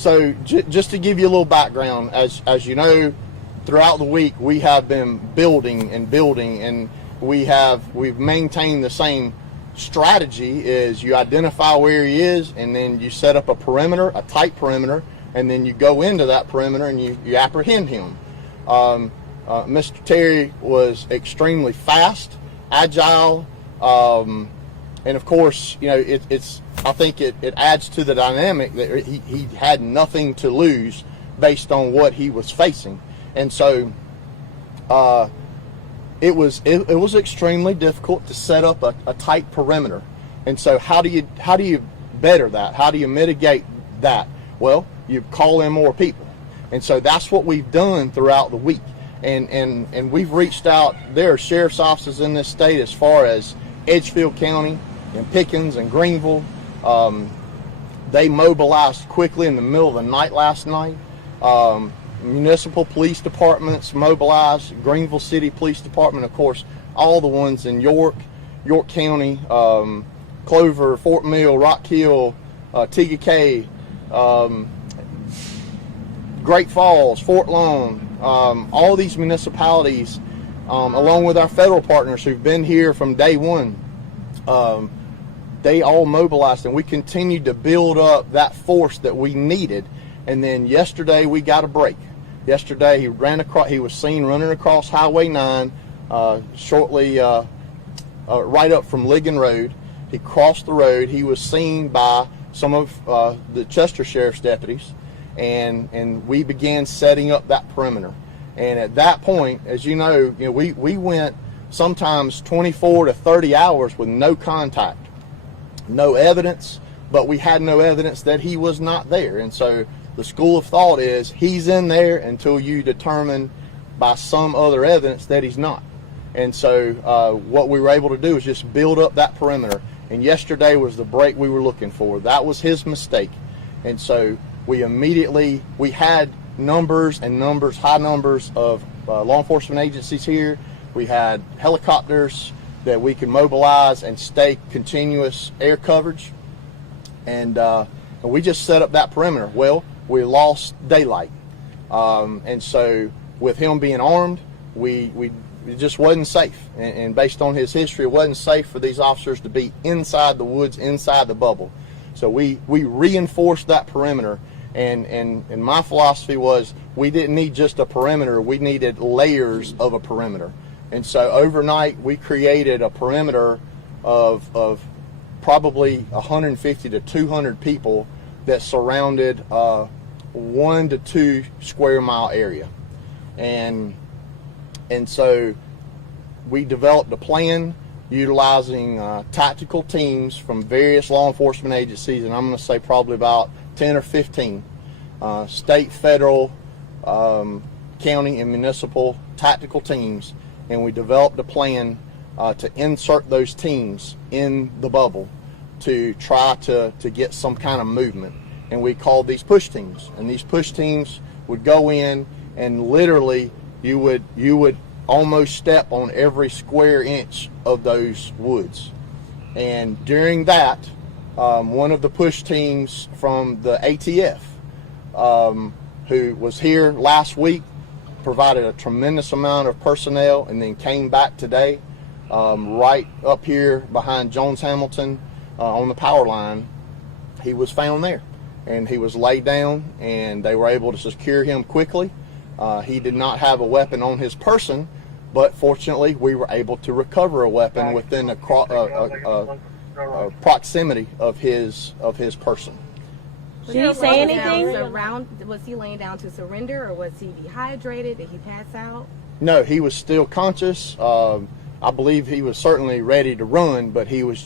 So just to give you a little background, as you know, throughout the week we have been building, and we've maintained the same strategy. Is you identify where he is, and then you set up a perimeter, a tight perimeter, and then you go into that perimeter and you apprehend him. Mr. Terry was extremely fast, agile, and of course, you know, I think it adds to the dynamic that he had nothing to lose based on what he was facing. And so it was extremely difficult to set up a tight perimeter. And so how do you better that? How do you mitigate that? Well, you call in more people. And so that's what we've done throughout the week. And we've reached out. There are sheriff's offices in this state as far as Edgefield County and Pickens and Greenville. They mobilized quickly in the middle of the night last night. Municipal police departments mobilized, Greenville City Police Department, of course, all the ones in York County, Clover, Fort Mill, Rock Hill, TGK, Great Falls, Fort Long, all these municipalities, along with our federal partners who've been here from day one, they all mobilized, and we continued to build up that force that we needed. And then yesterday we got a break. Yesterday he was seen running across Highway 9 shortly right up from Ligon Road. He crossed the road. He was seen by some of the Chester Sheriff's deputies, and we began setting up that perimeter. And at that point, as you know, we went sometimes 24 to 30 hours with no contact, no evidence, but we had no evidence that he was not there. And so the school of thought is he's in there until you determine by some other evidence that he's not. And so what we were able to do is just build up that perimeter. And yesterday was the break we were looking for. That was his mistake. And so we had numbers, high numbers of law enforcement agencies here. We had helicopters that we could mobilize and stay continuous air coverage. And we just set up that perimeter. Well, we lost daylight. And so with him being armed, it just wasn't safe. And based on his history, it wasn't safe for these officers to be inside the woods, inside the bubble. So we reinforced that perimeter. And my philosophy was we didn't need just a perimeter, we needed layers of a perimeter. And so overnight we created a perimeter of probably 150 to 200 people that surrounded 1 to 2 square mile area. And so we developed a plan utilizing tactical teams from various law enforcement agencies, and I'm going to say probably about 10 or 15 state, federal, county, and municipal tactical teams. And we developed a plan to insert those teams in the bubble to try to get some kind of movement. And we called these push teams. And these push teams would go in, and literally you would almost step on every square inch of those woods. And during that, one of the push teams from the ATF, who was here last week, provided a tremendous amount of personnel, and then came back today, right up here behind Jones Hamilton on the power line. He was found there, and he was laid down, and they were able to secure him quickly. He did not have a weapon on his person, but fortunately we were able to recover a weapon within a proximity of his person. Did he say anything? Was he laying down to surrender, or was he dehydrated? Did he pass out? No, he was still conscious. I believe he was certainly ready to run, but he was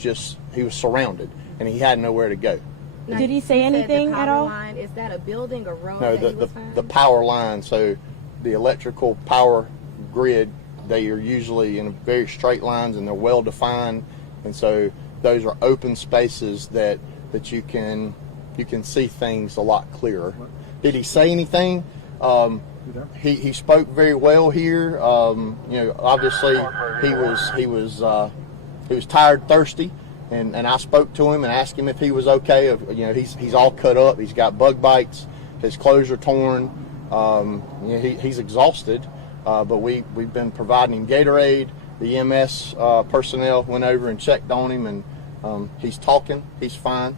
surrounded, and he had nowhere to go. Now, did he say anything at all? Line, is that a building or road? No, the power line. So the electrical power grid, they are usually in very straight lines, and they're well defined, and so those are open spaces that you can see things a lot clearer. Did he say anything? He spoke very well here. Obviously he was tired, thirsty, and I spoke to him and asked him if he was okay. He's all cut up. He's got bug bites. His clothes are torn. He's exhausted, but we've been providing him Gatorade. The EMS personnel went over and checked on him, and he's talking. He's fine.